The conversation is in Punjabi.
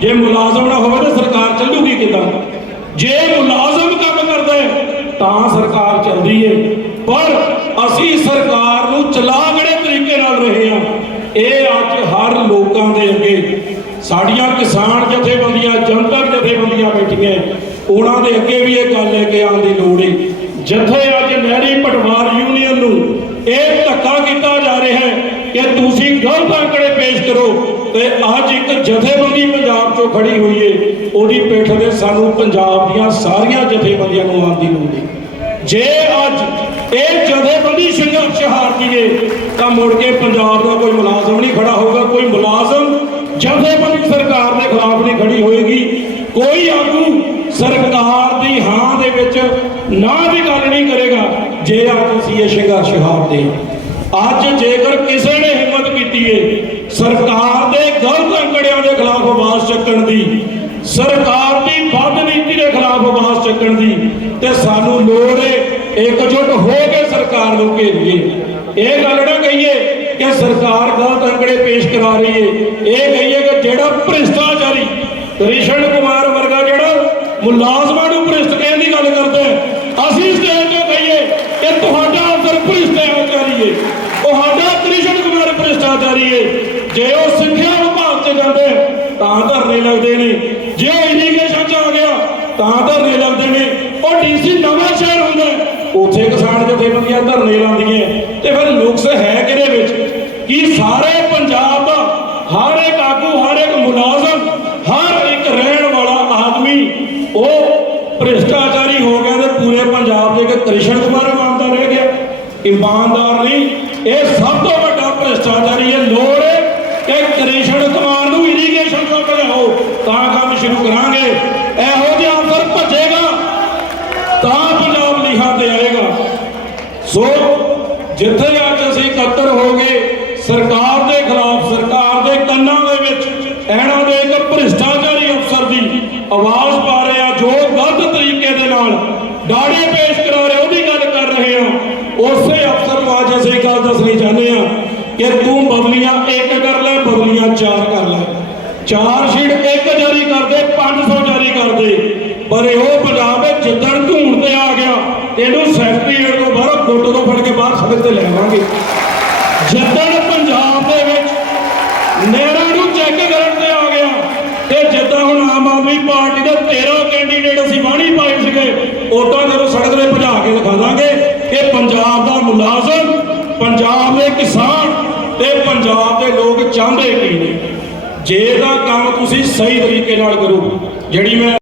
ਜੇ ਮੁਲਾਜ਼ਮ ਨਾ ਹੋਵੇ ਤਾਂ ਸਰਕਾਰ ਚੱਲੂਗੀ ਕਿੱਦਾਂ? ਜੇ ਮੁਲਾਜ਼ਮ ਕੰਮ ਕਰਦਾ ਹੈ, ਤਾਂ ਸਰਕਾਰ ਚੱਲਦੀ ਹੈ ਪਰ ਅਸੀਂ ਸਰਕਾਰ ਨੂੰ ਚਲਾ ਕਿਹੜੇ ਤਰੀਕੇ ਨਾਲ ਰਹੇ ਹਾਂ। ਇਹ ਅੱਜ ਹਰ ਲੋਕਾਂ ਦੇ ਅੱਗੇ ਸਾਡੀਆਂ ਕਿਸਾਨ ਜਥੇਬੰਦੀਆਂ, ਜਨਤਕ ਜਥੇਬੰਦੀਆਂ ਬੈਠੀਆਂ ਉਹਨਾਂ ਦੇ ਅੱਗੇ ਵੀ ਇਹ ਗੱਲ ਲੈ ਕੇ ਆਉਣ ਦੀ ਲੋੜ ਹੈ ਜਿੱਥੇ ਅੱਜ ਨਹਿਰੀ ਪਟਵਾਰ ਯੂਨੀਅਨ ਨੂੰ ਇਹ ਧੱਕਾ ਕੀਤਾ ਜਾ ਰਿਹਾ ਹੈ ਕਿ ਤੁਸੀਂ ਗਲਤ ਅੰਕੜੇ ਪੇਸ਼ ਕਰੋ। ਤੇ ਅੱਜ ਇੱਕ ਜਥੇਬੰਦੀ ਪੰਜਾਬ 'ਚੋਂ ਖੜੀ ਹੋਈ ਏ। ਉਹਦੀ ਪਿੱਠ ਤੇ ਸਾਨੂੰ ਪੰਜਾਬ ਦੀਆਂ ਸਾਰੀਆਂ ਜਥੇਬੰਦੀਆਂ ਨੂੰ ਆਉਣ ਹੁੰਦੀ ਜੇ ਅੱਜ ਇਹ ਜਥੇਬੰਦੀ ਸੰਘਰਸ਼ ਹਾਰਦੀ ਏ, ਤਾਂ ਮੁੜ ਕੇ ਪੰਜਾਬ ਦਾ ਕੋਈ ਮੁਲਾਜ਼ਮ ਨਹੀਂ ਖੜਾ ਹੋਊਗਾ, ਕੋਈ ਮੁਲਾਜ਼ਮ ਜਥੇਬੰਦੀ ਸਰਕਾਰ ਦੇ ਖਿਲਾਫ ਨਹੀਂ ਖੜੀ ਹੋਏਗੀ। ਕੋਈ ਆਗੂ ਸਰਕਾਰ ਦੀ ਹਾਂ ਦੇ ਵਿੱਚ ਨਾ ਦੀ ਗੱਲ ਨਹੀਂ ਕਰੇਗਾ, ਜੇ ਅੱਜ ਅਸੀਂ ਇਹ ਸੰਘਰਸ਼ ਹਾਰਦੇ ਅੱਜ ਜੇਕਰ ਕਿਸੇ ਨੇ ਹਿੰਮਤ ਕੀਤੀ ਏ ਸਰਕਾਰ ਦੇ ਗਲਤ ਅੰਕੜਿਆਂ ਦੇ ਖਿਲਾਫ ਆਵਾਜ਼ ਚੱਕਣ ਦੀ ਸਰਕਾਰ ਦੀ ਵੱਧ ਨੀਤੀ ਦੇ ਖਿਲਾਫ ਆਵਾਜ਼ ਚੱਕਣ ਦੀ ਤੇ ਸਾਨੂੰ ਲੋੜ ਏ, ਇਕਜੁੱਟ ਹੋ ਕੇ ਸਰਕਾਰ ਨੂੰ ਘੇਰੀਏ। ਇਹ ਗੱਲ ਨਾ ਕਹੀਏ ਕਿ ਸਰਕਾਰ ਗਲਤ ਅੰਕੜੇ ਪੇਸ਼ ਕਰਾ ਰਹੀ ਹੈ ਇਹ ਕਹੀਏ ਕਿ ਜਿਹੜਾ ਭ੍ਰਿਸ਼ਟਾਚਾਰੀ ਕ੍ਰਿਸ਼ਨ ਕੁਮਾਰ ਵਰਗਾ ਜਿਹੜਾ ਮੁਲਾਜ਼ਮਾਂ ਨੂੰ ਭ੍ਰਿਸ਼ਟ ਕਹਿਣ ਦੀ ਗੱਲ ਕਰਦਾ ਅਸੀਂ ਸਟੇਜ ਤੇ ਕਹੀਏ ਕਿ ਤੁਹਾਡਾ ਅੰਦਰ ਭ੍ਰਿਸ਼ਟਾਚਾਰੀ ਏ। ਤੁਹਾਡਾ ਕ੍ਰਿਸ਼ਨ ਕੁਮਾਰ ਭ੍ਰਿਸ਼ਟਾਚਾਰੀ ਏ। ਜੇ ਉਹ ਸਿੱਖਿਆ ਵਿਭਾਗ 'ਚ ਜਾਂਦੇ, ਤਾਂ ਧਰਨੇ ਲੱਗਦੇ ਨੇ ਜੇ ਉਹ ਇਰੀਗੇਸ਼ਨ 'ਚ ਆ ਗਿਆ ਤਾਂ ਧਰਨੇ ਲੱਗਦੇ ਨੇ ਉਹ ਡੀਸੀ ਨਵਾਂ ਸ਼ਹਿਰ ਹੁੰਦਾ ਹੈ, ਉੱਥੇ ਕਿਸਾਨ ਜਥੇਬੰਦੀਆਂ ਧਰਨੇ ਲਾਉਂਦੀਆਂ ਤੇ ਫਿਰ ਨੁਕਸ ਹੈ ਕਿਹਦੇ ਵਿੱਚ? ਕਿ ਸਾਰੇ ਪੰਜਾਬ ਦਾ ਹਰ ਇੱਕ ਆਗੂ, ਹਰ ਇੱਕ ਮੁਲਾਜ਼ਮ, ਹਰ ਇੱਕ ਰਹਿਣ ਵਾਲਾ ਆਦਮੀ, ਉਹ ਭ੍ਰਿਸ਼ਟਾਚਾਰੀ ਹੋ ਗਿਆ ਤੇ ਪੂਰੇ ਪੰਜਾਬ ਦੇ ਇੱਕ ਕ੍ਰਿਸ਼ਨ ਕੁਮਾਰ ਇਮਾਨਦਾਰ ਰਹਿ ਗਿਆ। ਇਮਾਨਦਾਰ ਨਹੀਂ, ਇਹ ਸਭ ਤੋਂ ਵੱਡਾ ਭ੍ਰਿਸ਼ਟਾਚਾਰੀ ਹੈ। ਲੋੜ ਹੈ ਕਿ ਕ੍ਰਿਸ਼ਨ ਕੁਮਾਰ ਨੂੰ ਇਰੀਗੇਸ਼ਨ ਦਾ ਭਜਾਓ ਤਾਂ ਕੰਮ ਸ਼ੁਰੂ ਕਰਾਂਗੇ ਇਹੋ ਜਿਹਾ ਅਫਸਰ ਭੱਜੇਗਾ ਤਾਂ ਪੰਜਾਬ ਲੀਹਾਂ ਤੇ ਆਏਗਾ ਸੋ ਜਿੱਥੇ ਅੱਜ ਅਸੀਂ ਇਕੱਤਰ ਹੋ ਗਏ, ਸਰਕਾਰ ਦੇ ਖਿਲਾਫ, ਸਰਕਾਰ ਦੇ ਕੰਨਾਂ ਦੇ ਵਿੱਚ ਇਹਨਾਂ ਦੇ ਇੱਕ ਭ੍ਰਿਸ਼ਟਾਚਾਰੀ ਅਫਸਰ ਦੀ ਆਵਾਜ਼ ਪਾ ਰਹੇ ਆ, ਜੋ ਗਲਤ ਤਰੀਕੇ ਦੇ ਨਾਲ ਡਾੜੇ ਪੇਸ਼ ਕਰਾ ਰਹੇ, ਉਹਦੀ ਗੱਲ ਕਰ ਰਹੇ ਆ। ਉਸੇ ਅਫਸਰ ਨੂੰ ਅੱਜ ਅਸੀਂ ਗੱਲ ਦੱਸਣੀ ਚਾਹੁੰਦੇ ਆ ਕਿ ਤੂੰ ਬਦਲੀਆਂ ਇੱਕ ਕਰ ਲੈ, ਬਦਲੀਆਂ ਚਾਰ ਕਰ ਲੈ। ਚਾਰ ਸ਼ੀਟ ਇੱਕ ਜਾਰੀ ਕਰ ਕਰਦੇ 500 ਜਾਰੀ ਕਰਦੇ ਪਰ ਇਹ ਫੜ ਤੇ ਲੈ ਆਵਾਂਗੇ। ਪੰਜਾਬ ਦੇ ਵਿੱਚ ਨਹਿਰਾਂ ਨੂੰ ਚੈੱਕ ਕਰਨ ਤੇ ਆ ਗਿਆ, ਤੇ ਜਿੱਦਾਂ ਹੁਣ ਆਮ ਆਦਮੀ ਪਾਰਟੀ ਦੇ 13 ਕੈਂਡੀਡੇਟ ਅਸੀਂ ਵਾਹਣੀ ਪਾਏ ਸੀਗੇ, ਉਦਾਂ ਜਦੋਂ ਸੜਕ ਤੇ ਭਜਾ ਕੇ ਦਿਖਾ ਦਾਂਗੇ ਕਿ ਪੰਜਾਬ ਦਾ ਮੁਲਾਜ਼ਮ, ਪੰਜਾਬ ਦੇ ਕਿਸਾਨ ਤੇ ਪੰਜਾਬ ਦੇ ਲੋਕ ਚਾਹੁੰਦੇ ਕੀ ਨੇ। ਜੇ ਦਾ ਕੰਮ ਤੁਸੀਂ ਸਹੀ ਤਰੀਕੇ ਨਾਲ ਕਰੋ, ਜਿਹੜੀ ਮੈਂ